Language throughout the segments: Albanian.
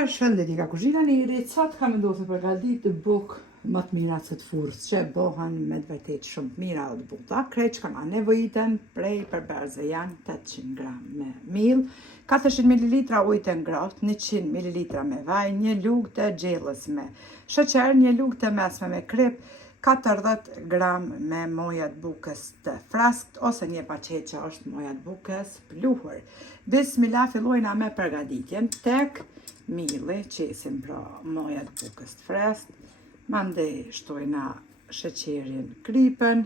Përshëndetje, kuzhina Neri, sot kam vendosur për gatitë bukë më të mira se të furrës, që bëhen me të vërtetë shumë të mira dhe të buta. Krejt që kanë nevojiten prej përberze janë 800 gram me miell, 400 ml ujë të ngrohtë, 100 ml me vaj, një lugë të gjellës me sheqer, një lugë të mesme me krip, 40 gram me moja të bukës të fraskt ose një paqet që është moja të bukës pluhur. Bismillah, fillojna me përgatitjen. Tek mielli qesim pra moja të bukës të freskët, mandej shtojna sheqerin, kripën,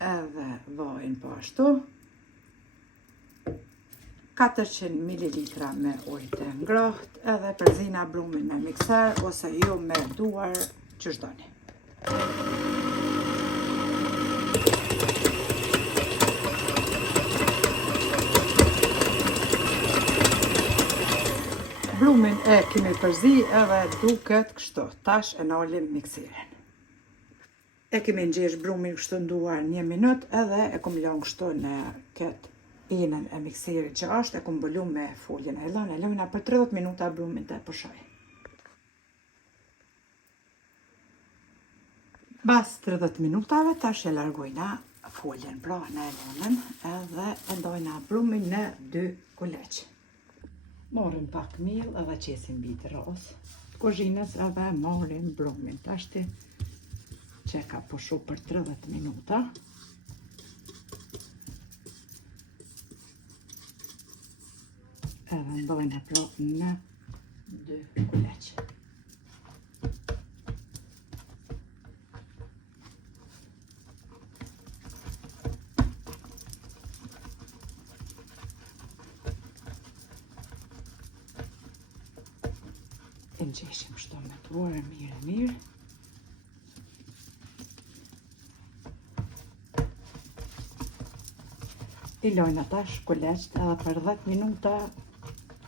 edhe vajin po ashtu, 400 ml me ujë të ngrohtë, edhe përzina brumin me mikser ose ju me duar që shdoni. Brumin e kemi përzi edhe duket kështu, tash e nalim mikserin. E kemi nxjerrë brumin kështu nduar 1 minutë edhe e kom lënë kështu në këtë inën e mikserit që është, e kom bëlu me foljen e lëna për 30 minuta brumin të pushoj. Pas 30 minutave tash e largojna foljen pra në lënën edhe e ndojna brumin në 2 kuleq. Morim pak miell edhe qesim mbi të rosë të kuzhinës edhe morim brumin. Tashti që ka pushu për 30 minuta. Edhe ndojna pra në 2 kuleq. E nxeshim kështu me duar mirë. I lojna tash kuleqt edhe për 10 minuta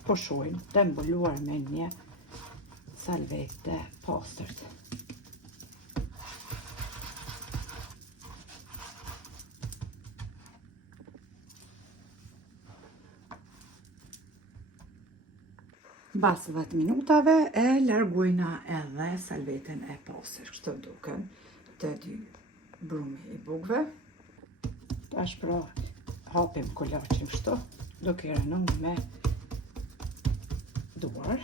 pushojnë të mbuluar me një salvetë të pastërt. Pas 10 minutave e largojna edhe salvetën e pastërt, kështu duken të dy brumi i bukëve. Tash pra hapim kulaçin kështu, duke rënë me duar.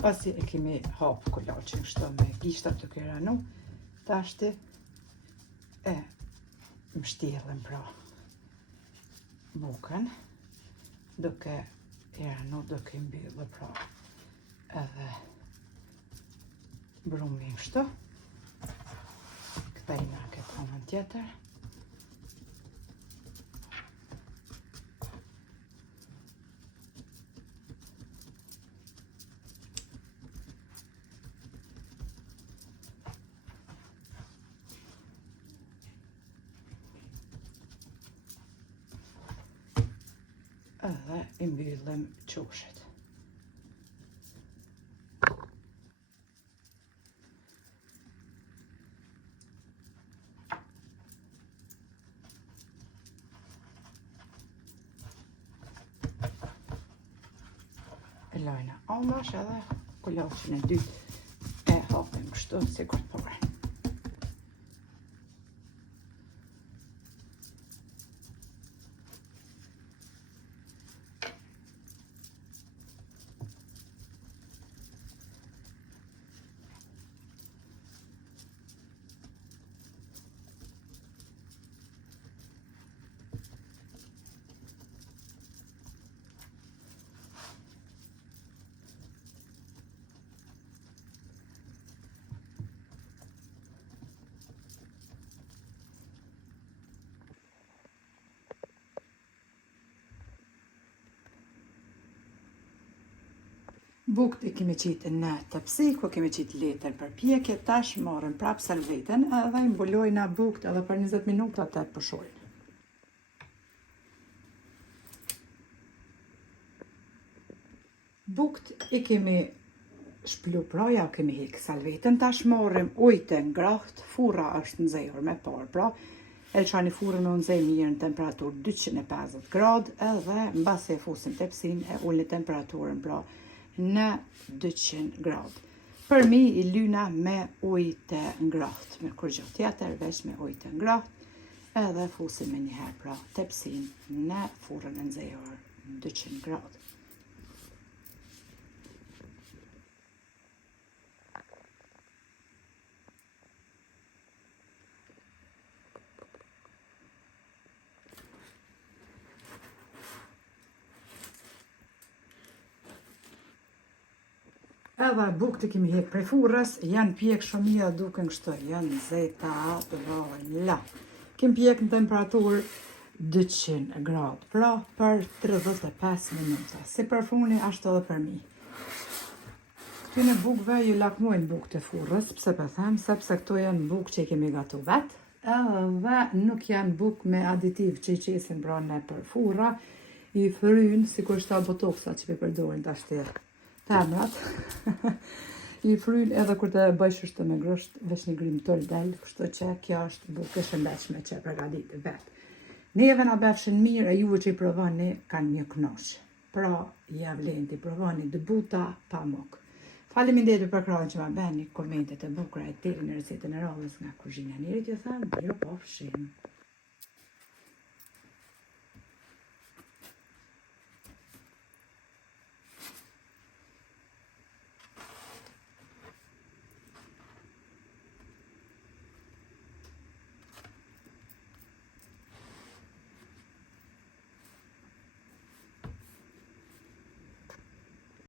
Pasi e kemi hapë kulaçin kështu me gishtat duke rënë, tashti e mbështjellim pra bukën, duke rënë duke mbyllë pra edhe brumin kështu. Kthejna këtë anën tjetër. Edhe i mbyllim qoshet. E lojna amash edhe kulaçin e dytë e hapim kështu si kur parë. Bukët i kemi qitë në tepsi, ku kemi qitë letër për pjekje, tash marrim prapë salvetën edhe i mbulojna bukët edhe për 20 minuta të pushojnë. Bukët I kemi shplu pra, ja kemi hek salvetën, tash morrim ujtë ngrohtë, furra është nxehur me parë pra, e çani furrën me nxehë mirë në temperaturë 250 gradë edhe mbasi e fusim tepsin e ulni temperaturën pra në 200 gradë. Për mi i lyna me ujtë ngrohtë, me kur gjë tjetër veç me ujtë ngrohtë edhe fusim me njëherë pra tepsin në furrën e nxehur 200 gradë. Edhe bukët i kemi hek prej furrës, janë pjek shumia duke kështu, janë zeta të valla. Kemi pjek në temperaturë 200 gradë, pra për 35 minuta. Si për funi, ashtu edhe për mi. Këtyne bukëve ju lakmojnë bukët e furrës, pse për them, sepse këto janë bukë që i kemi gatu vetë, edhe nuk janë bukë me aditiv që i qesin pra në për furra, i frynë, si kur shta botoksa që i përdorin të ashtirë. Femrat, i fryn edhe kur të bëjsh është me grosht, veç një grim të del, kështu që kjo është bukë shëndetshme që e përgatit vetë. Neve na befshin mirë e juve që i provoni kanë një knoqë. Pra, ja vlen të i provoni dë buta pa mok. Faleminderit për krahun që ma beni, komentet e bukura e tjeri në recetën e radhës nga kuzhina. Njerit ju them, mirë pafshim.